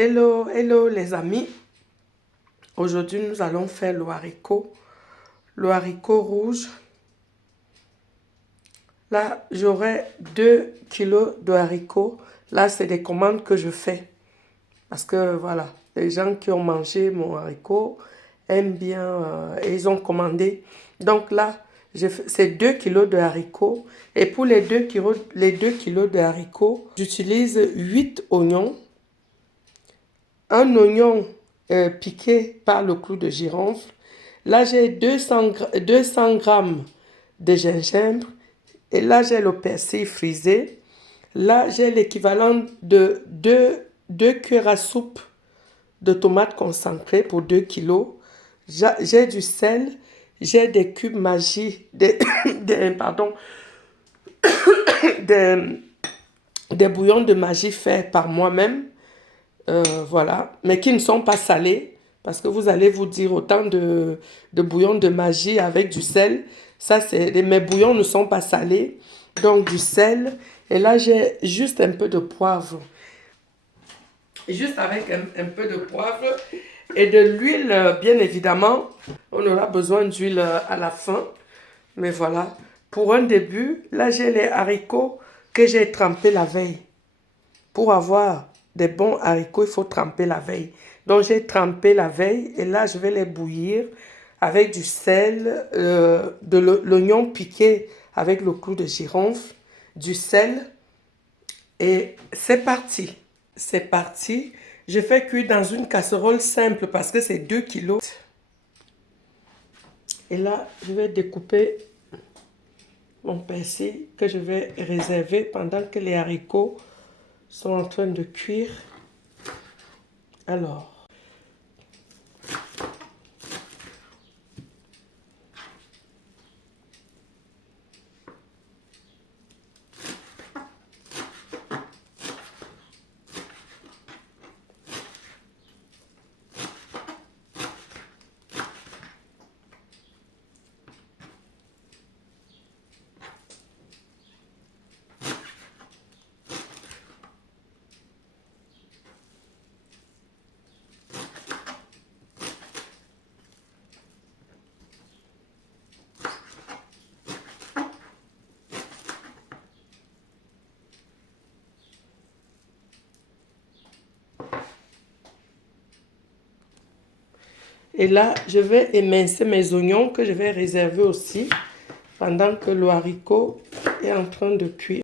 Hello, hello les amis. Aujourd'hui, nous allons faire le haricot rouge. Là, j'aurai 2 kilos de haricots. Là, c'est des commandes que je fais. Parce que voilà, les gens qui ont mangé mon haricot aiment bien et ils ont commandé. Donc là, c'est 2 kilos de haricots. Et pour les 2 kilos de haricots, j'utilise 8 oignons. Un oignon piqué par le clou de girofle. Là, j'ai 200 grammes de gingembre. Et là, j'ai le persil frisé. Là, j'ai l'équivalent de 2 cuillères à soupe de tomates concentrées pour 2 kilos. J'ai du sel. J'ai des cubes Maggi, pardon, des bouillons de Maggi faits par moi-même. Voilà, mais qui ne sont pas salés, parce que vous allez vous dire autant de bouillons de Maggi avec du sel. Ça, mes bouillons ne sont pas salés, donc du sel. Et là, j'ai juste un peu de poivre. Et juste avec un peu de poivre et de l'huile, bien évidemment. On aura besoin d'huile à la fin. Mais voilà, pour un début, là, j'ai les haricots que j'ai trempés la veille. Pour avoir des bons haricots, il faut tremper la veille. Donc, j'ai trempé la veille et là, je vais les bouillir avec du sel, de l'oignon piqué avec le clou de girofle, du sel. Et c'est parti. C'est parti. Je fais cuire dans une casserole simple parce que c'est 2 kilos. Et là, je vais découper mon persil que je vais réserver pendant que les haricots sont en train de cuire. Alors, et là, je vais émincer mes oignons que je vais réserver aussi pendant que le haricot est en train de cuire.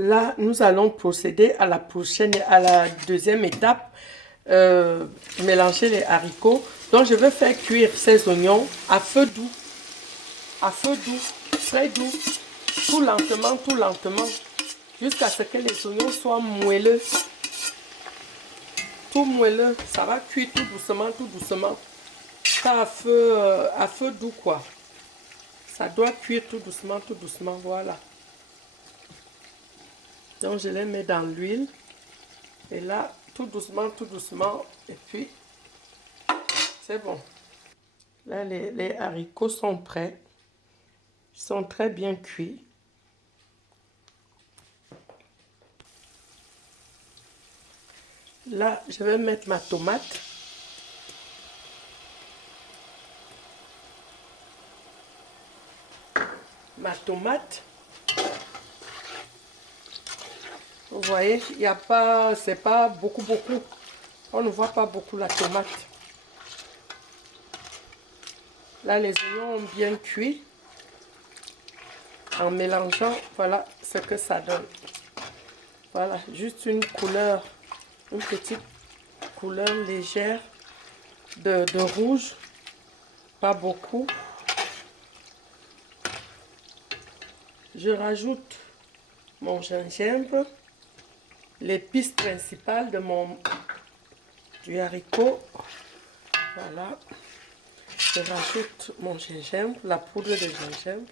Là, nous allons procéder à la deuxième étape, mélanger les haricots. Donc, je vais faire cuire ces oignons à feu doux, très doux, tout lentement, jusqu'à ce que les oignons soient moelleux. Tout moelleux, ça va cuire tout doucement. Pas à feu doux, quoi. Ça doit cuire tout doucement, voilà. Donc, je les mets dans l'huile. Et là, tout doucement, et puis, c'est bon. Là, les haricots sont prêts. Ils sont très bien cuits. Là, je vais mettre ma tomate. Vous voyez, il n'y a pas, c'est pas beaucoup. On ne voit pas beaucoup la tomate. Là, les oignons ont bien cuit. En mélangeant, voilà ce que ça donne. Voilà, juste une couleur, une petite couleur légère de rouge. Pas beaucoup. Je rajoute mon gingembre, l'épice principale du haricot. Voilà. Je rajoute mon gingembre, la poudre de gingembre.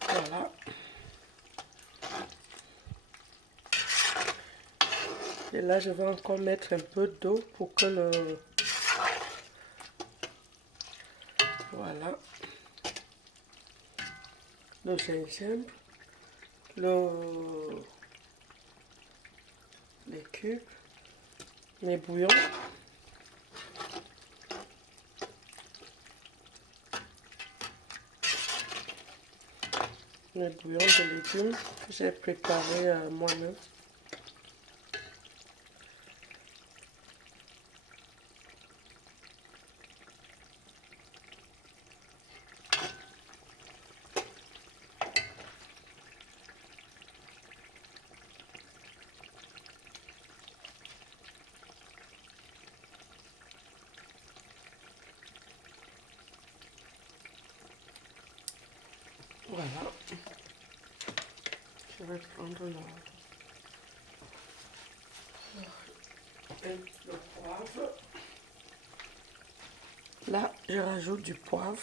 Voilà. Et là, je vais encore mettre un peu d'eau pour que voilà. Le gingembre, les cubes, mes bouillons. Les bouillons de légumes que j'ai préparé moi-même. Voilà. Je vais prendre le poivre. Là, je rajoute du poivre.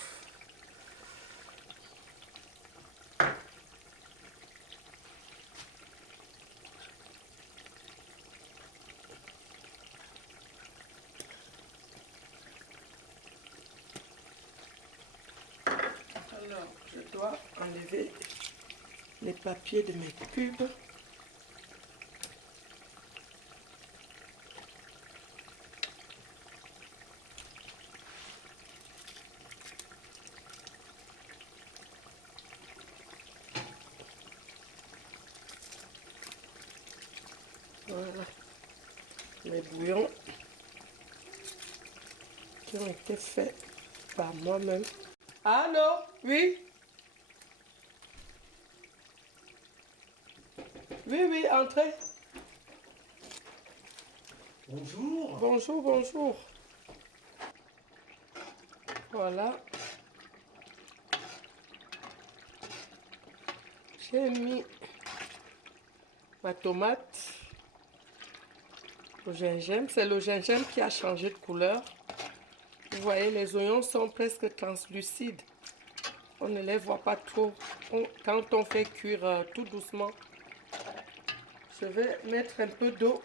Alors, je dois enlever les papiers de mes cubes. Voilà, les bouillons qui ont été faits par moi-même. Allô? Oui? Oui, entrez. Bonjour. Bonjour. Voilà. J'ai mis ma tomate au gingembre. C'est le gingembre qui a changé de couleur. Vous voyez, les oignons sont presque translucides. On ne les voit pas trop. Quand on fait cuire tout doucement, je vais mettre un peu d'eau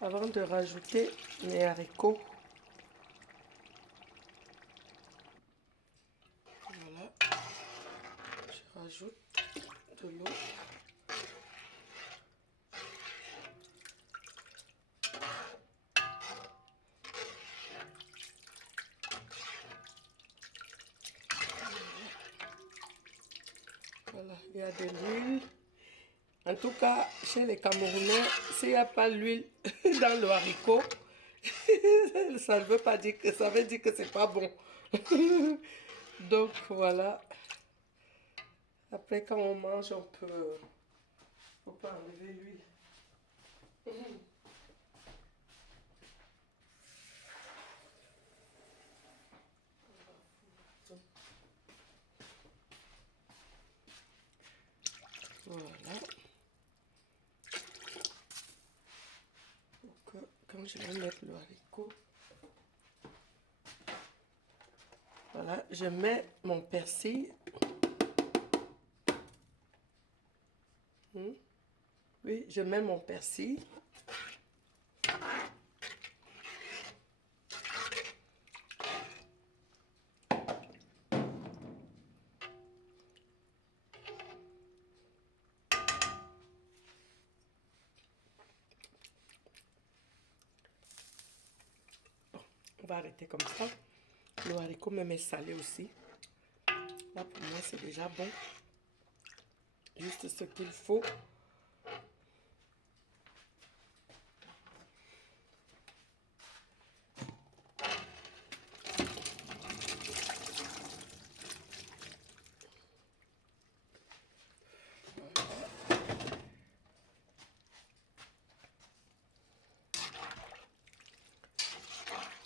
avant de rajouter mes haricots. Voilà. Je rajoute de l'eau. Voilà, il y a de l'huile. En tout cas, chez les Camerounais, s'il n'y a pas l'huile dans le haricot, ça ne veut pas dire que ça veut dire que c'est pas bon. Donc voilà. Après, quand on mange, on peut enlever l'huile. Voilà. Donc, quand je vais mettre le haricot, voilà, je mets mon persil. Oui, je mets mon persil. On va arrêter comme ça. Le haricot même est salé aussi. Là, pour moi, c'est déjà bon. Juste ce qu'il faut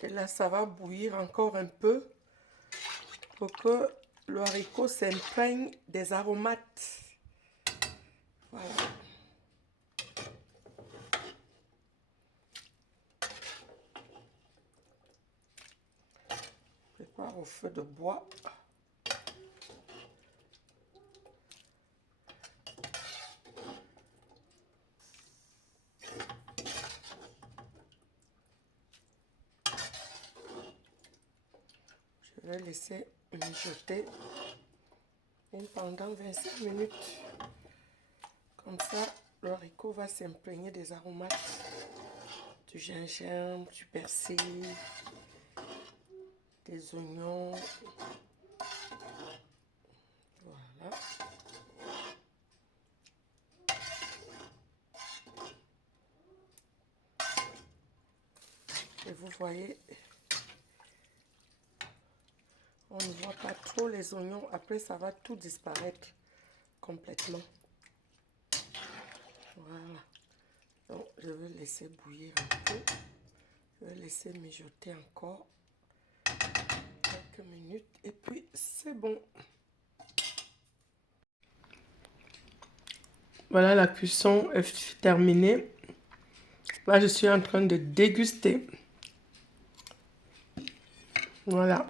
Et là, ça va bouillir encore un peu pour que le haricot s'imprègne des aromates. Voilà. Prépare au feu de bois. Je vais laisser mijoter pendant 25 minutes. Comme ça, le haricot va s'imprégner des aromates, du gingembre, du persil, des oignons. Voilà. Et vous voyez, on ne voit pas trop les oignons. Après, ça va tout disparaître complètement. Voilà. Donc, je vais laisser bouillir un peu. Je vais laisser mijoter encore quelques minutes. Et puis, c'est bon. Voilà, la cuisson est terminée. Là, je suis en train de déguster. Voilà.